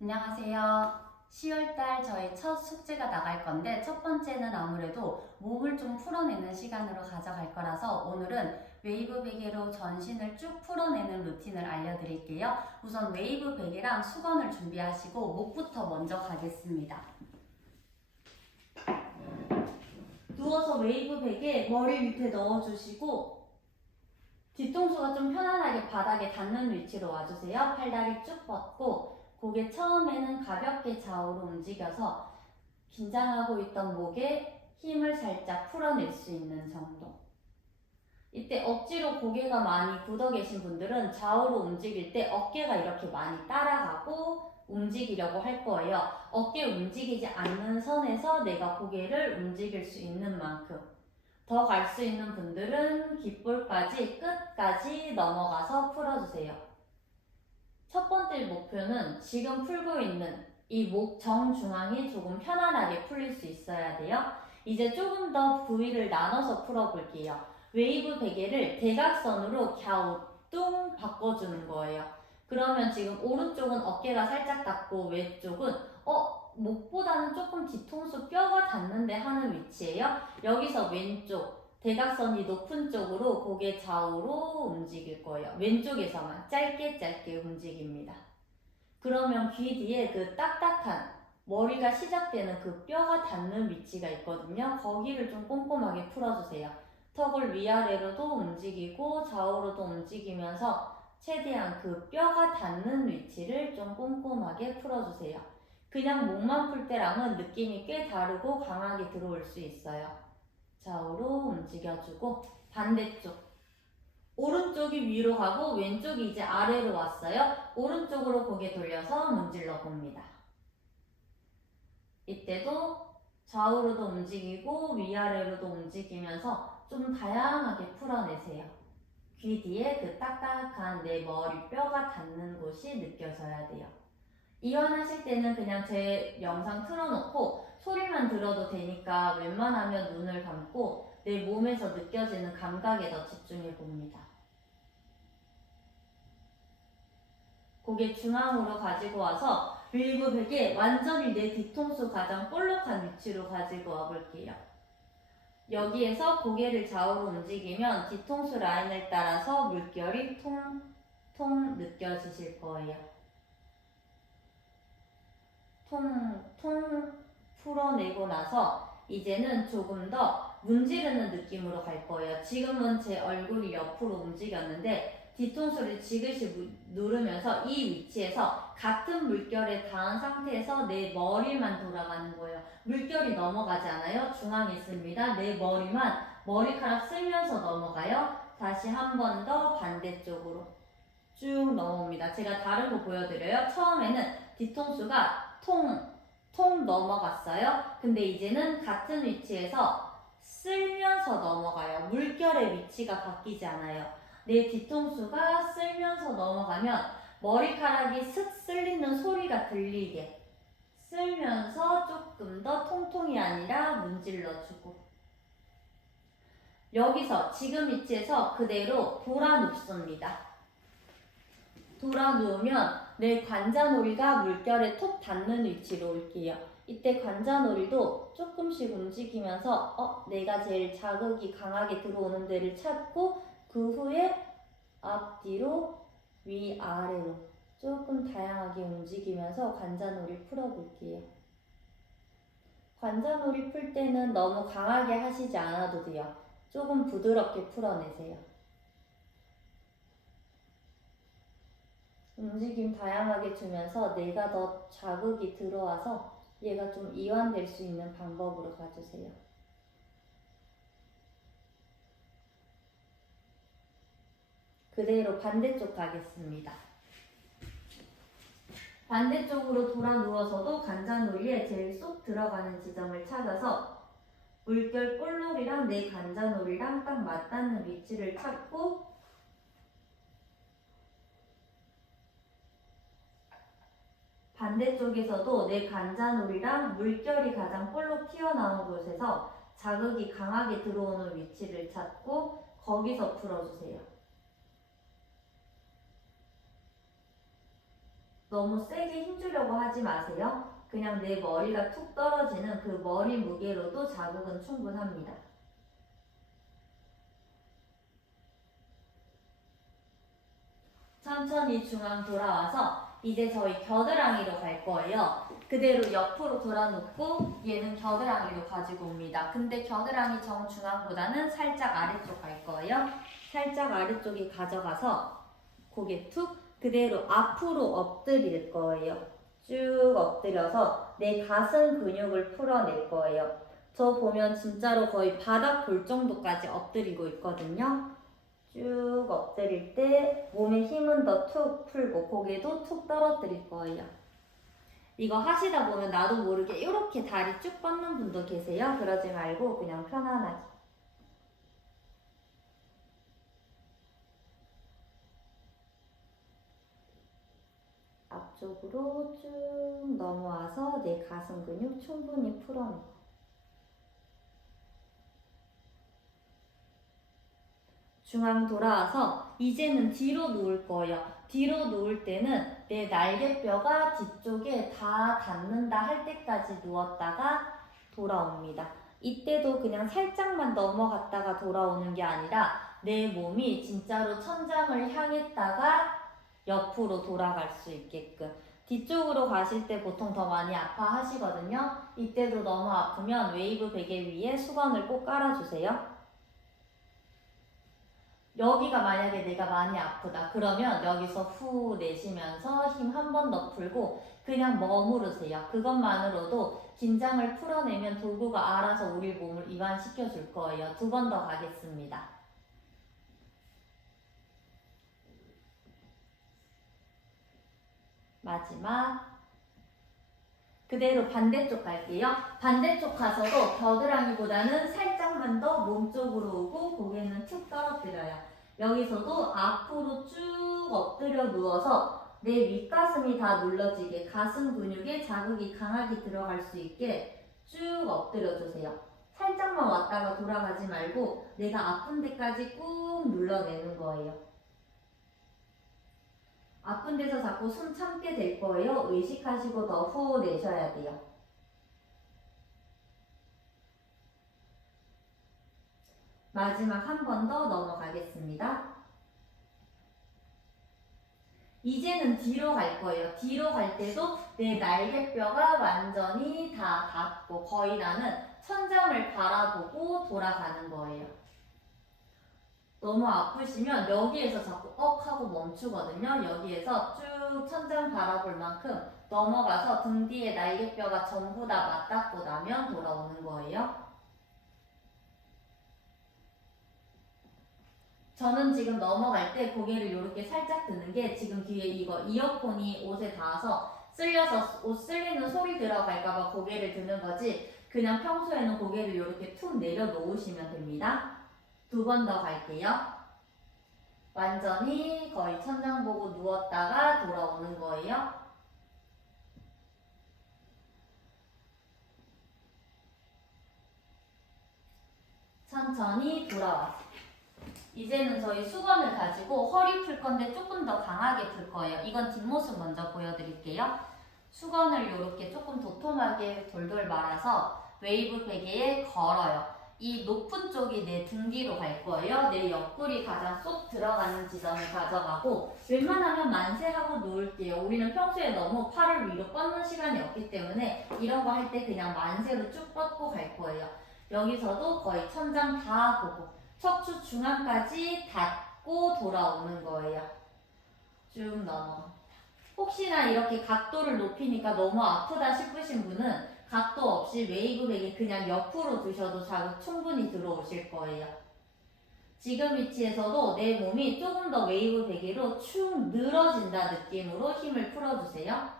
안녕하세요. 10월달 저희 첫 숙제가 나갈 건데 첫 번째는 아무래도 몸을 좀 풀어내는 시간으로 가져갈 거라서 오늘은 웨이브 베개로 전신을 쭉 풀어내는 루틴을 알려드릴게요. 우선 웨이브 베개랑 수건을 준비하시고 목부터 먼저 가겠습니다. 누워서 웨이브 베개 머리 밑에 넣어주시고 뒤통수가 좀 편안하게 바닥에 닿는 위치로 와주세요. 팔다리 쭉 뻗고 고개 처음에는 가볍게 좌우로 움직여서 긴장하고 있던 목에 힘을 살짝 풀어낼 수 있는 정도. 이때 억지로 고개가 많이 굳어 계신 분들은 좌우로 움직일 때 어깨가 이렇게 많이 따라가고 움직이려고 할 거예요. 어깨 움직이지 않는 선에서 내가 고개를 움직일 수 있는 만큼. 더 갈 수 있는 분들은 귓볼까지 끝까지 넘어가서 풀어주세요. 첫 번째 목표는 지금 풀고 있는 이 목 정중앙이 조금 편안하게 풀릴 수 있어야 돼요. 이제 조금 더 부위를 나눠서 풀어볼게요. 웨이브 베개를 대각선으로 갸우 뚱 바꿔주는 거예요. 그러면 지금 오른쪽은 어깨가 살짝 닿고 왼쪽은 어 목보다는 조금 뒤통수 뼈가 닿는데 하는 위치예요. 여기서 왼쪽 대각선이 높은 쪽으로 고개 좌우로 움직일 거예요. 왼쪽에서만 짧게 짧게 움직입니다. 그러면 귀 뒤에 그 딱딱한 머리가 시작되는 그 뼈가 닿는 위치가 있거든요. 거기를 좀 꼼꼼하게 풀어주세요. 턱을 위아래로도 움직이고 좌우로도 움직이면서 최대한 그 뼈가 닿는 위치를 좀 꼼꼼하게 풀어주세요. 그냥 목만 풀 때랑은 느낌이 꽤 다르고 강하게 들어올 수 있어요. 좌우로 움직여주고 반대쪽 오른쪽이 위로 가고 왼쪽이 이제 아래로 왔어요. 오른쪽으로 고개 돌려서 문질러 봅니다. 이때도 좌우로도 움직이고 위아래로도 움직이면서 좀 다양하게 풀어내세요. 귀 뒤에 그 딱딱한 내 머리 뼈가 닿는 곳이 느껴져야 돼요. 이완하실 때는 그냥 제 영상 틀어놓고 소리만 들어도 되니까 웬만하면 눈을 감고 내 몸에서 느껴지는 감각에 더 집중해 봅니다. 고개 중앙으로 가지고 와서 웨이브 베개 완전히 내 뒤통수 가장 볼록한 위치로 가지고 와 볼게요. 여기에서 고개를 좌우로 움직이면 뒤통수 라인을 따라서 물결이 통통 느껴지실 거예요. 통통 풀어내고 나서 이제는 조금 더 문지르는 느낌으로 갈 거예요. 지금은 제 얼굴이 옆으로 움직였는데 뒤통수를 지그시 누르면서 이 위치에서 같은 물결에 닿은 상태에서 내 머리만 돌아가는 거예요. 물결이 넘어가지 않아요. 중앙에 있습니다. 내 머리만 머리카락 쓸면서 넘어가요. 다시 한 번 더 반대쪽으로 쭉 넘어옵니다. 제가 다른 거 보여드려요. 처음에는 뒤통수가 통, 통 넘어갔어요. 근데 이제는 같은 위치에서 쓸면서 넘어가요. 물결의 위치가 바뀌지 않아요. 내 뒤통수가 쓸면서 넘어가면 머리카락이 슥 쓸리는 소리가 들리게 쓸면서 조금 더 통통이 아니라 문질러주고 여기서 지금 위치에서 그대로 돌아 눕습니다. 돌아 누우면 내 관자놀이가 물결에 톡 닿는 위치로 올게요. 이때 관자놀이도 조금씩 움직이면서 어, 내가 제일 자극이 강하게 들어오는 데를 찾고 그 후에 앞뒤로 위아래로 조금 다양하게 움직이면서 관자놀이 풀어볼게요. 관자놀이 풀 때는 너무 강하게 하시지 않아도 돼요. 조금 부드럽게 풀어내세요. 움직임 다양하게 주면서 내가 더 자극이 들어와서 얘가 좀 이완될 수 있는 방법으로 가주세요. 그대로 반대쪽 가겠습니다. 반대쪽으로 돌아 누워서도 관자놀이에 제일 쏙 들어가는 지점을 찾아서 물결 볼록이랑 내 관자놀이랑 딱 맞닿는 위치를 찾고 반대쪽에서도 내 관자놀이랑 물결이 가장 볼록 튀어나온 곳에서 자극이 강하게 들어오는 위치를 찾고 거기서 풀어주세요. 너무 세게 힘주려고 하지 마세요. 그냥 내 머리가 툭 떨어지는 그 머리 무게로도 자극은 충분합니다. 천천히 중앙 돌아와서 이제 저희 겨드랑이로 갈 거예요. 그대로 옆으로 돌아놓고 얘는 겨드랑이로 가지고 옵니다. 근데 겨드랑이 정중앙보다는 살짝 아래쪽 갈 거예요. 살짝 아래쪽에 가져가서 고개 툭 그대로 앞으로 엎드릴 거예요. 쭉 엎드려서 내 가슴 근육을 풀어낼 거예요. 저 보면 진짜로 거의 바닥 볼 정도까지 엎드리고 있거든요. 쭉 엎드릴 때 몸의 힘은 더 툭 풀고 고개도 툭 떨어뜨릴 거예요. 이거 하시다 보면 나도 모르게 이렇게 다리 쭉 뻗는 분도 계세요. 그러지 말고 그냥 편안하게. 앞쪽으로 쭉 넘어와서 내 가슴 근육 충분히 풀어내 중앙 돌아와서 이제는 뒤로 누울 거예요. 뒤로 누울 때는 내 날개뼈가 뒤쪽에 다 닿는다 할 때까지 누웠다가 돌아옵니다. 이때도 그냥 살짝만 넘어갔다가 돌아오는 게 아니라 내 몸이 진짜로 천장을 향했다가 옆으로 돌아갈 수 있게끔 뒤쪽으로 가실 때 보통 더 많이 아파하시거든요. 이때도 너무 아프면 웨이브 베개 위에 수건을 꼭 깔아주세요. 여기가 만약에 내가 많이 아프다 그러면 여기서 후 내쉬면서 힘 한 번 더 풀고 그냥 머무르세요. 그것만으로도 긴장을 풀어내면 돌고가 알아서 우리 몸을 이완시켜 줄 거예요. 두 번 더 가겠습니다. 마지막 그대로 반대쪽 갈게요. 반대쪽 가서도 겨드랑이보다는 살짝만 더 몸쪽으로 오고 고개는 툭 떨어뜨려요. 여기서도 앞으로 쭉 엎드려 누워서 내 윗가슴이 다 눌러지게 가슴 근육에 자극이 강하게 들어갈 수 있게 쭉 엎드려 주세요. 살짝만 왔다가 돌아가지 말고 내가 아픈 데까지 꾹 눌러내는 거예요. 아픈 데서 자꾸 숨 참게 될 거예요. 의식하시고 더 후 내셔야 돼요. 마지막 한 번 더 넘어가겠습니다. 이제는 뒤로 갈 거예요. 뒤로 갈 때도 내 날개뼈가 완전히 다 닿고 거의 나는 천장을 바라보고 돌아가는 거예요. 너무 아프시면 여기에서 자꾸 억 하고 멈추거든요. 여기에서 쭉 천장 바라볼 만큼 넘어가서 등 뒤에 날개뼈가 전부 다 맞닿고 나면 돌아오는 거예요. 저는 지금 넘어갈 때 고개를 이렇게 살짝 드는 게 지금 뒤에 이거 이어폰이 옷에 닿아서 쓸려서 옷 쓸리는 소리 들어갈까봐 고개를 드는 거지 그냥 평소에는 고개를 이렇게 툭 내려놓으시면 됩니다. 두 번 더 갈게요. 완전히 거의 천장 보고 누웠다가 돌아오는 거예요. 천천히 돌아와서 이제는 저희 수건을 가지고 허리 풀 건데 조금 더 강하게 풀 거예요. 이건 뒷모습 먼저 보여드릴게요. 수건을 이렇게 조금 도톰하게 돌돌 말아서 웨이브 베개에 걸어요. 이 높은 쪽이 내 등 뒤로 갈 거예요. 내 옆구리 가장 쏙 들어가는 지점을 가져가고 웬만하면 만세하고 누울게요. 우리는 평소에 너무 팔을 위로 뻗는 시간이 없기 때문에 이런 거 할 때 그냥 만세로 쭉 뻗고 갈 거예요. 여기서도 거의 천장 다 보고 척추 중앙까지 닿고 돌아오는 거예요. 쭉 넘어. 혹시나 이렇게 각도를 높이니까 너무 아프다 싶으신 분은 각도 없이 웨이브 베개 그냥 옆으로 두셔도 자극 충분히 들어오실 거예요. 지금 위치에서도 내 몸이 조금 더 웨이브 베개로 축 늘어진다 느낌으로 힘을 풀어주세요.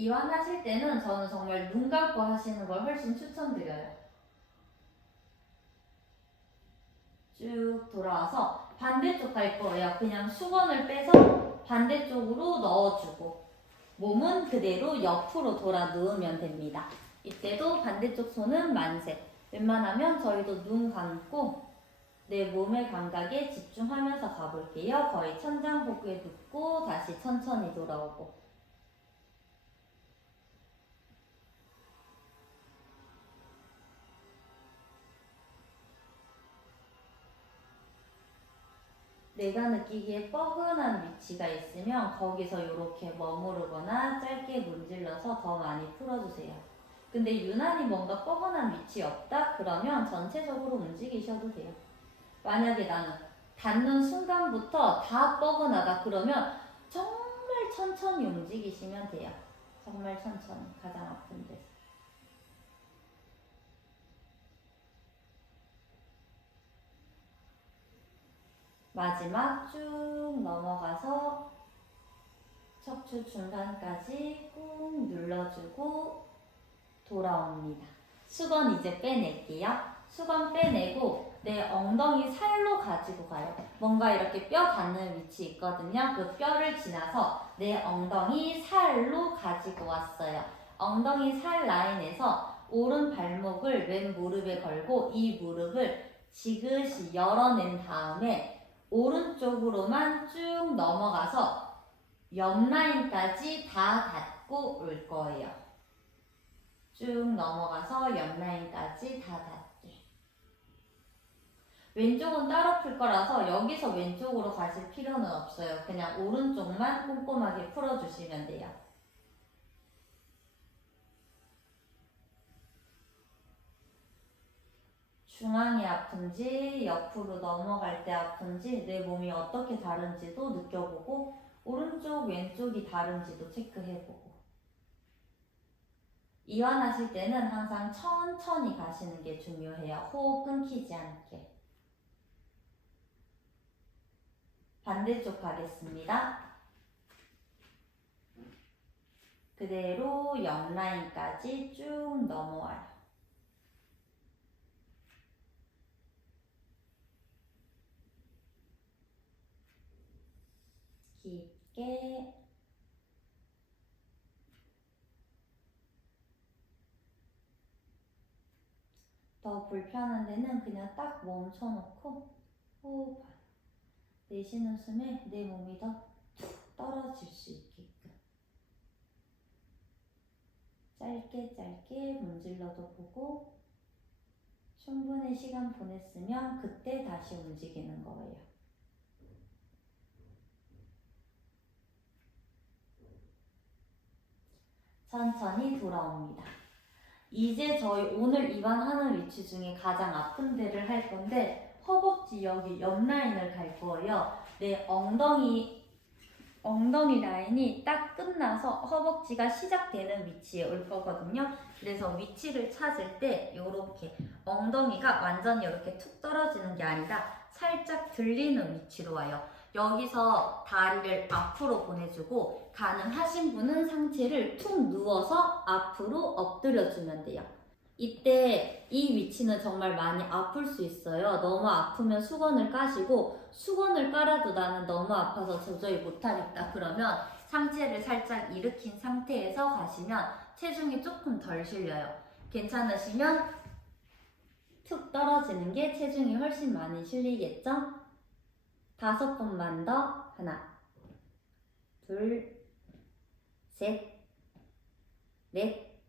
이완하실 때는 저는 정말 눈 감고 하시는 걸 훨씬 추천드려요. 쭉 돌아와서 반대쪽 갈 거예요. 그냥 수건을 빼서 반대쪽으로 넣어주고 몸은 그대로 옆으로 돌아 누우면 됩니다. 이때도 반대쪽 손은 만세. 웬만하면 저희도 눈 감고 내 몸의 감각에 집중하면서 가볼게요. 거의 천장복에 눕고 다시 천천히 돌아오고. 내가 느끼기에 뻐근한 위치가 있으면 거기서 이렇게 머무르거나 짧게 문질러서 더 많이 풀어주세요. 근데 유난히 뭔가 뻐근한 위치 없다? 그러면 전체적으로 움직이셔도 돼요. 만약에 나는 닿는 순간부터 다 뻐근하다 그러면 정말 천천히 움직이시면 돼요. 정말 천천히 가장 아픈 데서. 마지막 쭉 넘어가서 척추 중간까지 꾹 눌러주고 돌아옵니다. 수건 이제 빼낼게요. 수건 빼내고 내 엉덩이 살로 가지고 가요. 뭔가 이렇게 뼈 닿는 위치 있거든요. 그 뼈를 지나서 내 엉덩이 살로 가지고 왔어요. 엉덩이 살 라인에서 오른 발목을 왼 무릎에 걸고 이 무릎을 지그시 열어낸 다음에 오른쪽으로만 쭉 넘어가서 옆 라인까지 다 닿고 올 거예요. 쭉 넘어가서 옆 라인까지 다 닿게. 왼쪽은 따로 풀 거라서 여기서 왼쪽으로 가실 필요는 없어요. 그냥 오른쪽만 꼼꼼하게 풀어주시면 돼요. 중앙이 아픈지 옆으로 넘어갈 때 아픈지 내 몸이 어떻게 다른지도 느껴보고 오른쪽 왼쪽이 다른지도 체크해보고 이완하실 때는 항상 천천히 가시는 게 중요해요. 호흡 끊기지 않게. 반대쪽 가겠습니다. 그대로 옆 라인까지 쭉 넘어와요. 깊게. 더 불편한 데는 그냥 딱 멈춰놓고 호흡 내쉬는 숨에 내 몸이 더툭 떨어질 수 있게끔. 짧게 짧게 문질러도 보고 충분히 시간 보냈으면 그때 다시 움직이는 거예요. 천천히 돌아옵니다. 이제 저희 오늘 입안하는 위치 중에 가장 아픈 데를 할 건데 허벅지 여기 옆 라인을 갈 거예요. 내 엉덩이 엉덩이 라인이 딱 끝나서 허벅지가 시작되는 위치에 올 거거든요. 그래서 위치를 찾을 때 이렇게 엉덩이가 완전히 이렇게 툭 떨어지는 게 아니라 살짝 들리는 위치로 와요. 여기서 다리를 앞으로 보내주고 가능하신 분은 상체를 툭 누워서 앞으로 엎드려주면 돼요. 이때 이 위치는 정말 많이 아플 수 있어요. 너무 아프면 수건을 까시고 수건을 깔아도 나는 너무 아파서 도저히 못하겠다. 그러면 상체를 살짝 일으킨 상태에서 가시면 체중이 조금 덜 실려요. 괜찮으시면 툭 떨어지는 게 체중이 훨씬 많이 실리겠죠? 다섯 번만 더. 하나, 둘, 셋, 넷,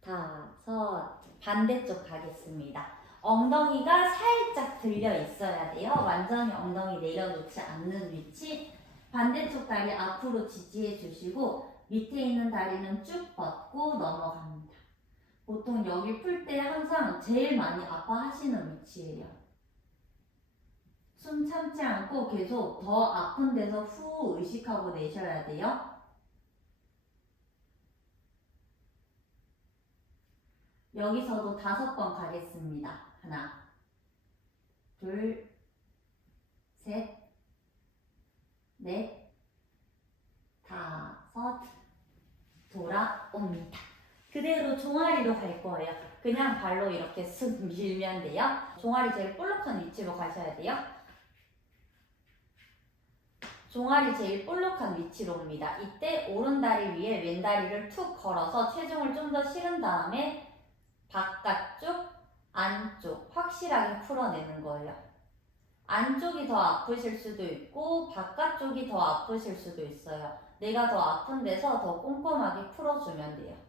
다섯. 반대쪽 가겠습니다. 엉덩이가 살짝 들려 있어야 돼요. 완전히 엉덩이 내려놓지 않는 위치. 반대쪽 다리 앞으로 지지해 주시고 밑에 있는 다리는 쭉 뻗고 넘어갑니다. 보통 여기 풀 때 항상 제일 많이 아파하시는 위치예요. 숨 참지 않고 계속 더 아픈 데서 후 의식하고 내셔야 돼요. 여기서도 다섯 번 가겠습니다. 하나, 둘, 셋, 넷, 다섯, 돌아옵니다. 그대로 종아리로 갈 거예요. 그냥 발로 이렇게 쓱 밀면 돼요. 종아리 제일 볼록한 위치로 가셔야 돼요. 종아리 제일 볼록한 위치로 옵니다. 이때 오른 다리 위에 왼 다리를 툭 걸어서 체중을 좀 더 실은 다음에 바깥쪽 안쪽 확실하게 풀어내는 거예요. 안쪽이 더 아프실 수도 있고 바깥쪽이 더 아프실 수도 있어요. 내가 더 아픈 데서 더 꼼꼼하게 풀어주면 돼요.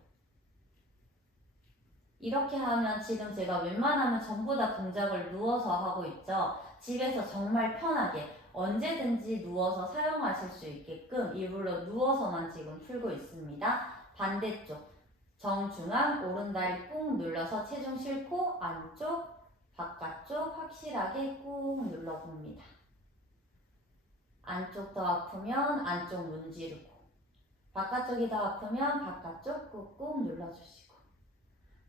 이렇게 하면 지금 제가 웬만하면 전부 다 동작을 누워서 하고 있죠. 집에서 정말 편하게 언제든지 누워서 사용하실 수 있게끔 일부러 누워서만 지금 풀고 있습니다. 반대쪽 정중앙 오른다리 꾹 눌러서 체중 싣고 안쪽 바깥쪽 확실하게 꾹 눌러봅니다. 안쪽 더 아프면 안쪽 문지르고 바깥쪽이 더 아프면 바깥쪽 꾹꾹 눌러주시고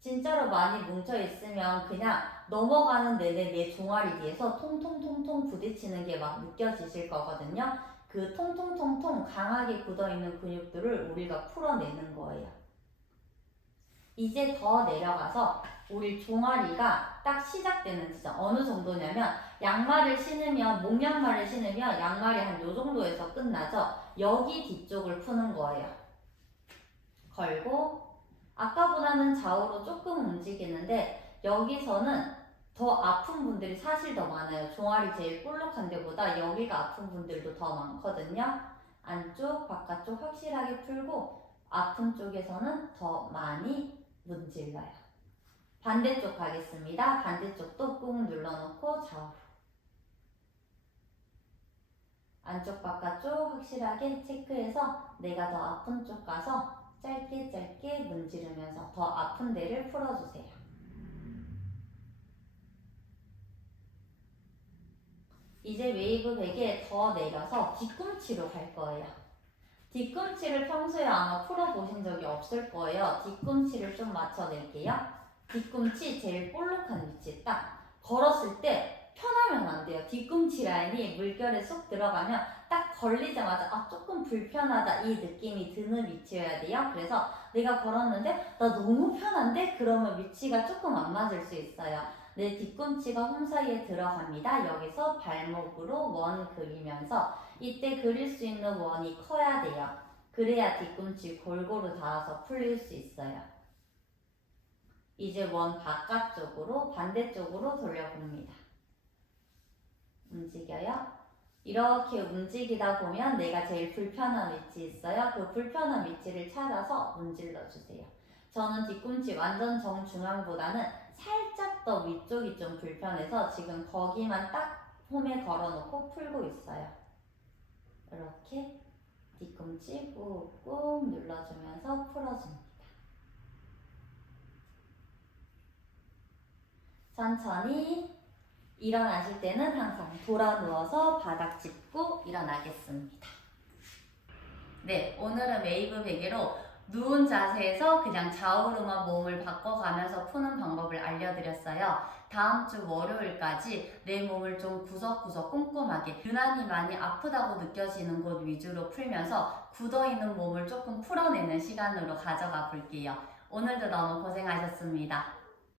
진짜로 많이 뭉쳐 있으면 그냥 넘어가는 내내 내 종아리 뒤에서 통통통통 부딪히는 게 막 느껴지실 거거든요. 그 통통통통 강하게 굳어있는 근육들을 우리가 풀어내는 거예요. 이제 더 내려가서 우리 종아리가 딱 시작되는 지점 어느 정도냐면 양말을 신으면 목양말을 신으면 양말이 한 요 정도에서 끝나죠. 여기 뒤쪽을 푸는 거예요. 걸고 아까보다는 좌우로 조금 움직이는데 여기서는 더 아픈 분들이 사실 더 많아요. 종아리 제일 볼록한 데보다 여기가 아픈 분들도 더 많거든요. 안쪽, 바깥쪽 확실하게 풀고 아픈 쪽에서는 더 많이 문질러요. 반대쪽 가겠습니다. 반대쪽도 꾹 눌러놓고 좌우로. 안쪽, 바깥쪽 확실하게 체크해서 내가 더 아픈 쪽 가서 짧게 짧게 문지르면서 더 아픈 데를 풀어주세요. 이제 웨이브 베개 더 내려서 뒤꿈치로 갈 거예요. 뒤꿈치를 평소에 아마 풀어보신 적이 없을 거예요. 뒤꿈치를 좀 맞춰낼게요. 뒤꿈치 제일 볼록한 위치 딱 걸었을 때 편하면 안 돼요. 뒤꿈치 라인이 물결에 쏙 들어가면 딱 걸리자마자 아 조금 불편하다 이 느낌이 드는 위치여야 돼요. 그래서 내가 걸었는데 나 너무 편한데 그러면 위치가 조금 안 맞을 수 있어요. 내 뒤꿈치가 홈 사이에 들어갑니다. 여기서 발목으로 원 그리면서 이때 그릴 수 있는 원이 커야 돼요. 그래야 뒤꿈치 골고루 닿아서 풀릴 수 있어요. 이제 원 바깥쪽으로 반대쪽으로 돌려봅니다. 움직여요. 이렇게 움직이다 보면 내가 제일 불편한 위치 있어요. 그 불편한 위치를 찾아서 문질러 주세요. 저는 뒤꿈치 완전 정중앙보다는 살짝 더 위쪽이 좀 불편해서 지금 거기만 딱 홈에 걸어놓고 풀고 있어요. 이렇게 뒤꿈치 꾹꾹 눌러주면서 풀어줍니다. 천천히 일어나실 때는 항상 돌아 누워서 바닥 짚고 일어나겠습니다. 네, 오늘은 웨이브 베개로 누운 자세에서 그냥 좌우로만 몸을 바꿔가면서 푸는 방법을 알려드렸어요. 다음 주 월요일까지 내 몸을 좀 구석구석 꼼꼼하게 유난히 많이 아프다고 느껴지는 곳 위주로 풀면서 굳어있는 몸을 조금 풀어내는 시간으로 가져가 볼게요. 오늘도 너무 고생하셨습니다.